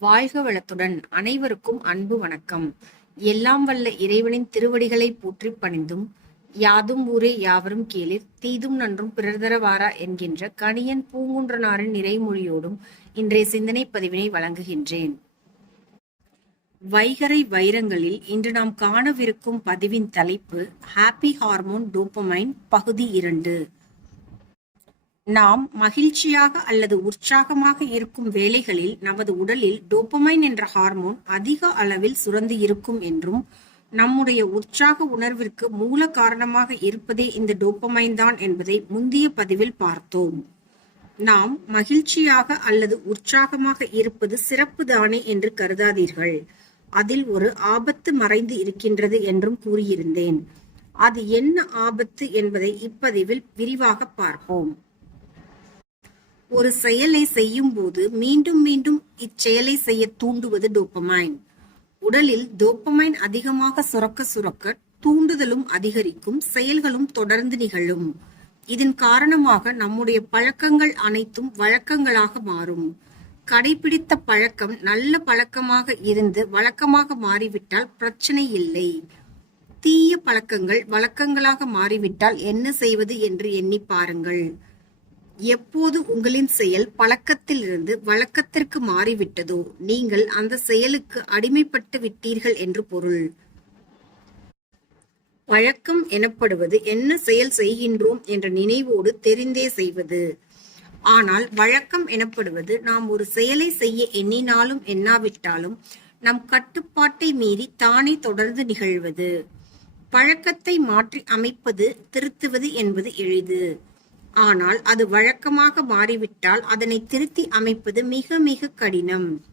வாழ்க வளத்துடன் அனைவருக்கும் அன்பு வணக்கம். எல்லாம் வல்ல இறைவனின் திருவடிகளை போற்றி பணிந்தும் யாதும் ஊரே யாவரும் கேளிர் தீதும் நன்றும் பிறர்தரவாரா என்கின்ற கணியன் பூங்குன்றனாரின் நிறைமொழியோடும் இன்றைய சிந்தனை பதிவினை வழங்குகின்றேன். வைகரை வைரங்களில் இன்று நாம் காணவிருக்கும் பதிவின் தலைப்பு ஹாப்பி ஹார்மோன் டோப்பமைன் பகுதி இரண்டு. நாம் மகிழ்ச்சியாக அல்லது உற்சாகமாக இருக்கும் வேளைகளில் நமது உடலில் டோப்பமைன் என்ற ஹார்மோன் அதிக அளவில் சுரந்து இருக்கும் என்றும் நம்முடைய உற்சாக உணர்விற்கு மூல காரணமாக இருப்பதே இந்த டோப்பமைன் தான் என்பதை முந்தைய பதிவில் பார்த்தோம். நாம் மகிழ்ச்சியாக அல்லது உற்சாகமாக இருப்பது சிறப்பு தானே என்று கருதாதீர்கள். அதில் ஒரு ஆபத்து மறைந்து இருக்கின்றது என்றும் கூறியிருந்தேன். அது என்ன ஆபத்து என்பதை இப்பதிவில் விரிவாக பார்ப்போம். ஒரு செயலை செய்யும் போது மீண்டும் மீண்டும் இச்செயலை செய்ய தூண்டுவது டோப்பமைன் உடலில் டோப்பமைன் அதிகமாக சுரக்க சுரக்க தூண்டுதலும் அதிகரிக்கும் செயல்களும் தொடர்ந்து நிகழும். இதன் காரணமாக நம்முடைய பழக்கங்கள் அனைத்தும் வழக்கங்களாக மாறும். கடைபிடித்த பழக்கம் நல்ல பழக்கமாக இருந்து வழக்கமாக மாறிவிட்டால் பிரச்சனை இல்லை. தீய பழக்கங்கள் வழக்கங்களாக மாறிவிட்டால் என்ன செய்வது என்று எண்ணி பாருங்கள். எப்போது உங்களின் செயல் பழக்கத்திலிருந்து வழக்கத்திற்கு மாறிவிட்டதோ நீங்கள் அந்த செயலுக்கு அடிமைப்பட்டு விட்டீர்கள் என்று பொருள். பழக்கம் எனப்படுவது என்ன செயல் செய்கின்றோம் என்ற நினைவோடு தெரிந்தே செய்வது. ஆனால் வழக்கம் எனப்படுவது நாம் ஒரு செயலை செய்ய எண்ணினாலும் எண்ணாவிட்டாலும் நம் கட்டுப்பாட்டை மீறி தானே தொடர்ந்து நிகழ்வது. பழக்கத்தை மாற்றி அமைப்பது திருத்துவது என்பது எளிது. ஆனால் அது வழக்கமாக மாறிவிட்டால் அதனை திருத்தி அமைப்பது மிக மிக கடினம்.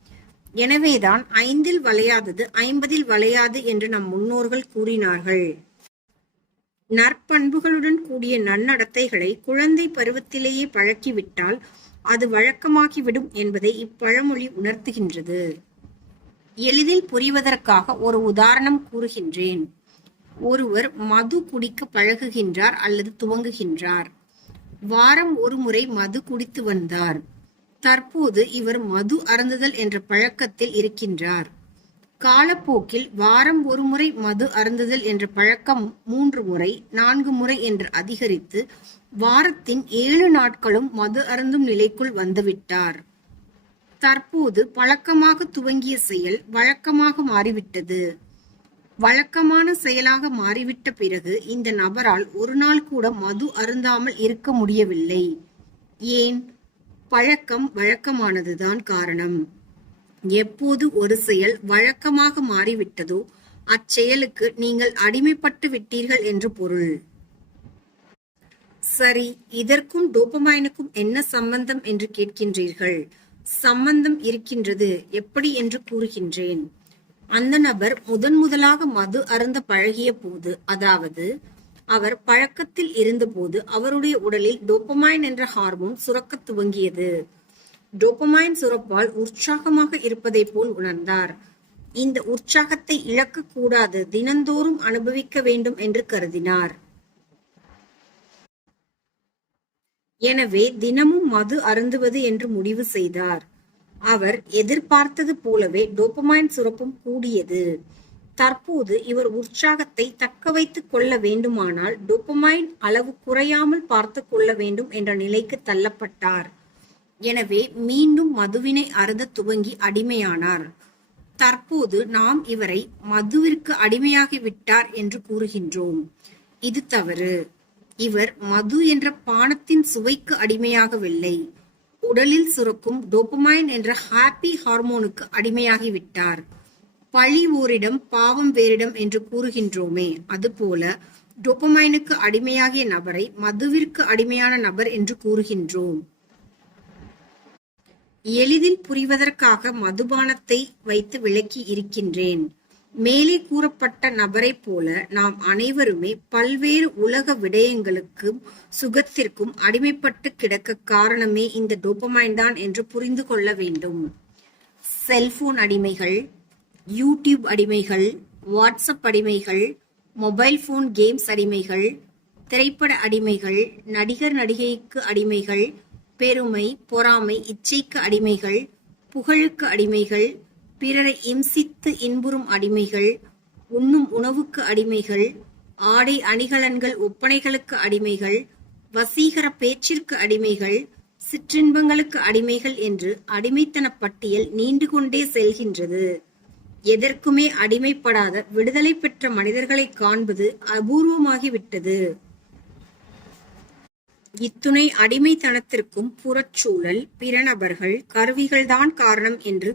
எனவேதான் ஐந்தில் வளையாதது ஐம்பதில் வளையாது என்று நம் முன்னோர்கள் கூறினார்கள். நற்பண்புகளுடன் கூடிய நன்னடத்தைகளை குழந்தை பருவத்திலேயே பழக்கிவிட்டால் அது வழக்கமாகிவிடும் என்பதை இப்பழமொழி உணர்த்துகின்றது. எளிதில் புரிவதற்காக ஒரு உதாரணம் கூறுகின்றேன். ஒருவர் மது குடிக்க பழகுகின்றார் அல்லது துவங்குகின்றார். வாரம் ஒரு முறை மது குடித்து வந்தார். தற்போது இவர் மது அருந்துதல் என்ற பழக்கத்தில் இருக்கின்றார். காலப்போக்கில் வாரம் ஒரு முறை மது அருந்துதல் என்ற பழக்கம் மூன்று முறை நான்கு முறை என்று அதிகரித்து வாரத்தின் ஏழு நாட்களும் மது அருந்தும் நிலைக்குள் வந்துவிட்டார். தற்போது பழக்கமாக துவங்கிய செயல் வழக்கமாக மாறிவிட்டது. வழக்கமான செயலாக மாறிவிட்ட பிறகு இந்த நபரால் ஒரு நாள் கூட மது அருந்தாமல் இருக்க முடியவில்லை. ஏன்? பழக்கம் வழக்கமானதுதான் காரணம். எப்போது ஒரு செயல் வழக்கமாக மாறிவிட்டதோ அச்செயலுக்கு நீங்கள் அடிமைப்பட்டு விட்டீர்கள் என்று பொருள். சரி இதற்கும் டோபமைனுக்கும் என்ன சம்பந்தம் என்று கேட்கின்றீர்கள்? சம்பந்தம் இருக்கின்றது எப்படி என்று கூறுகின்றேன். அந்த நபர் முதன் முதலாக மது அருந்த பழகிய போது அதாவது அவர் பழக்கத்தில் இருந்தபோது அவருடைய உடலில் டோப்பமைன் என்ற ஹார்மோன் சுரக்க துவங்கியது. டோப்பமைன் சுரப்பால் உற்சாகமாக இருப்பதை போல் உணர்ந்தார். இந்த உற்சாகத்தை இழக்க கூடாது தினந்தோறும் அனுபவிக்க வேண்டும் என்று கருதினார். எனவே தினமும் மது அருந்துவது என்று முடிவு செய்தார். அவர் எதிர்பார்த்தது போலவே டோபமைன் சுரப்பும் கூடியது. தற்போது இவர் உற்சாகத்தை தக்க வைத்துக் கொள்ள வேண்டுமானால் டோபமைன் அளவு குறையாமல் பார்த்து கொள்ள வேண்டும் என்ற நிலைக்கு தள்ளப்பட்டார். எனவே மீண்டும் மதுவினை அருந்த துவங்கி அடிமையானார். தற்போது நாம் இவரை மதுவிற்கு அடிமையாகி விட்டார் என்று கூறுகின்றோம். இது தவறு. இவர் மது என்ற பானத்தின் சுவைக்கு அடிமையாகவில்லை. உடலில் சுரக்கும் டோபமைன் என்ற ஹாப்பி ஹார்மோனுக்கு அடிமையாகிவிட்டார். பழி ஓரிடம் பாவம் வேறிடம் என்று கூறுகின்றோமே அதுபோல டோபமைனுக்கு அடிமையாகிய நபரை மதுவிற்கு அடிமையான நபர் என்று கூறுகின்றோம். எளிதில் புரிவதற்காக மதுபானத்தை வைத்து விளக்கி இருக்கின்றேன். மேலே கூறப்பட்ட நபரைப் போல நாம் அனைவருமே பல்வேறு உலக விடயங்களுக்கும் சுகத்திற்கும் அடிமைப்பட்டு கிடக்க காரணமே இந்த டோப்பமைன் தான் என்று புரிந்து கொள்ள வேண்டும். செல்போன் அடிமைகள் யூடியூப் அடிமைகள் வாட்ஸ்அப் அடிமைகள் மொபைல் போன் கேம்ஸ் அடிமைகள் திரைப்பட அடிமைகள் நடிகர் நடிகைக்கு அடிமைகள் பெருமை பொறாமை இச்சைக்கு அடிமைகள் புகழுக்கு அடிமைகள் பிறரை இம்சித்து இன்புறும் அடிமைகள் உண்ணும் உணவுக்கு அடிமைகள் ஆடை அணிகலன்கள் ஒப்பனைகளுக்கு அடிமைகள் வசீகர பேச்சிற்கு அடிமைகள் சிற்றின்பங்களுக்கு அடிமைகள் என்று அடிமைத்தன பட்டியல் நீண்டு கொண்டே செல்கின்றது. எதற்குமே அடிமைப்படாத விடுதலை பெற்ற மனிதர்களை காண்பது அபூர்வமாகிவிட்டது. இத்துணை அடிமைத்தனத்திற்கும் புறச்சூழல் பிற நபர்கள் கருவிகள்தான் காரணம் என்று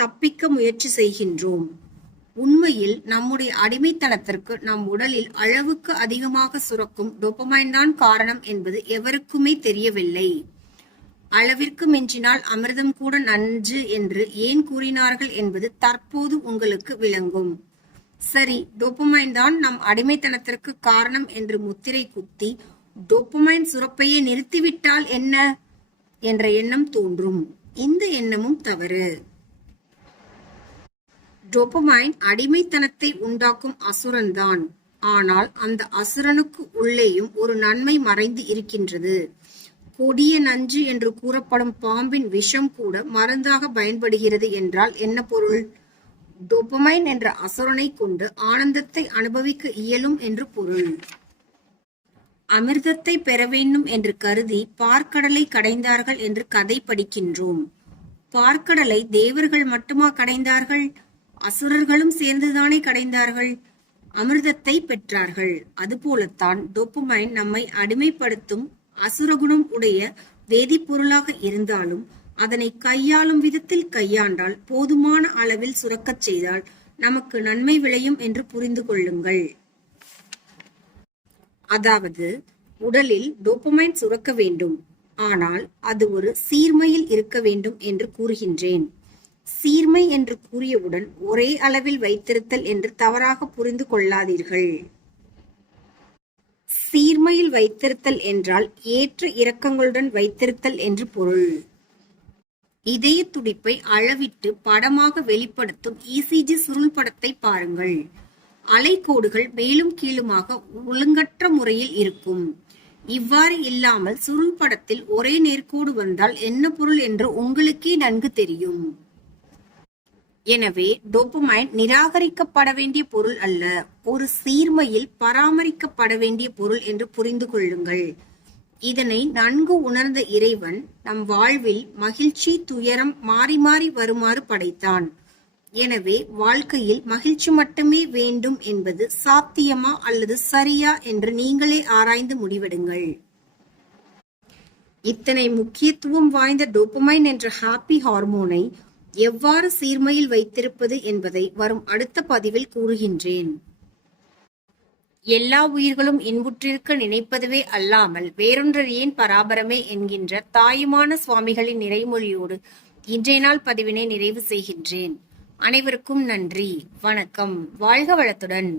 தப்பிக்க முயற்சி செய்கின்றோம். உண்மையில் நம்முடைய அடிமைத்தனத்திற்கு நம் உடலில் அளவுக்கு அதிகமாக சுரக்கும் டோபமைன் தான் காரணம் என்பது எவருக்குமே தெரியவில்லை. அளவிற்கு மிஞ்சினால் அமிர்தம் கூட நன்று என்று ஏன் கூறினார்கள் என்பது தற்போது உங்களுக்கு விளங்கும். சரி டோப்பமைன் தான் நம் அடிமைத்தனத்திற்கு காரணம் என்று முத்திரை குத்தி டோப்பமைன் சுரப்பையே நிறுத்திவிட்டால் என்ன? என்ற எண்ணம் தோன்றும். இந்த எண்ணமும் தவறு. டொபமைன் அடிமைத்தனத்தை உண்டாக்கும் அசுரன்தான். ஆனால் அந்த அசுரனுக்கு உள்ளேயும் ஒரு நன்மை மறைந்து இருக்கின்றது. கொடிய நஞ்சு என்று கூறப்படும் பாம்பின் விஷம் கூட மருந்தாக பயன்படுகிறது என்றால் என்ன பொருள்? டொபமைன் என்ற அசுரனை கொண்டு ஆனந்தத்தை அனுபவிக்க இயலும் என்று பொருள். அமிர்தத்தை பெற வேண்டும் என்று கருதி பார்க்கடலை கடைந்தார்கள் என்று கதை படிக்கின்றோம் பார்க்கடலை தேவர்கள் மட்டுமா கடைந்தார்கள்? அசுரர்களும் சேர்ந்துதானே கடைந்தார்கள்? அமிர்தத்தை பெற்றார்கள். அதுபோலத்தான் டோப்புமைன் நம்மை அடிமைப்படுத்தும் அசுரகுணம் உடைய வேதிப்பொருளாக இருந்தாலும் அதனை கையாளும் விதத்தில் கையாண்டால் போதுமான அளவில் சுரக்கச் செய்தால் நமக்கு நன்மை விளையும் என்று புரிந்து கொள்ளுங்கள். அதாவது உடலில் டோப்பமைன் சுரக்க வேண்டும். ஆனால் அது ஒரு சீர்மையில் இருக்க வேண்டும் என்று கூறுகின்றேன். சீர்மை என்று கூறியவுடன் ஒரே அளவில் வைத்திருத்தல் என்று தவறாக புரிந்து கொள்ளாதீர்கள். சீர்மையில் வைத்திருத்தல் என்றால் ஏற்ற இறக்கங்களுடன் வைத்திருத்தல் என்று பொருள். இதய துடிப்பை அளவிட்டு படமாக வெளிப்படுத்தும் இசிஜி சுருள் படத்தை பாருங்கள். அலைக்கோடுகள் மேலும் கீழுமாக ஒழுங்கற்ற முறையில் இருக்கும். இவ்வாறு இல்லாமல் சுருள் படத்தில் ஒரே நேர்கோடு வந்தால் என்ன பொருள் என்று உங்களுக்கே நன்கு தெரியும். எனவே டோபமைன் நிராகரிக்கப்பட வேண்டிய பொருள் அல்ல ஒரு சீர்மையில் பராமரிக்கப்பட வேண்டிய பொருள் என்று புரிந்து கொள்ளுங்கள். இதனை நன்கு உணர்ந்த இறைவன் நம் வாழ்வில் மகிழ்ச்சி துயரம் மாறி மாறி வருமாறு படைத்தான். எனவே வாழ்க்கையில் மகிழ்ச்சி மட்டுமே வேண்டும் என்பது சாத்தியமா அல்லது சரியா என்று நீங்களே ஆராய்ந்து முடிவெடுங்கள். இத்தனை முக்கியத்துவம் வாய்ந்த டோபமைன் என்ற ஹாப்பி ஹார்மோனை எவ்வாறு சீர்மையில் வைத்திருப்பது என்பதை வரும் அடுத்த பதிவில் கூறுகின்றேன். எல்லா உயிர்களும் இன்புற்றிருக்க நினைப்பதுவே அல்லாமல் வேறொன்று ஏன் பராபரமே என்கின்ற தாயுமான சுவாமிகளின் நிறைமொழியோடு இன்றைய நாள் பதிவினை நிறைவு செய்கின்றேன். அனைவருக்கும் நன்றி. வணக்கம். வாழ்க வளத்துடன்.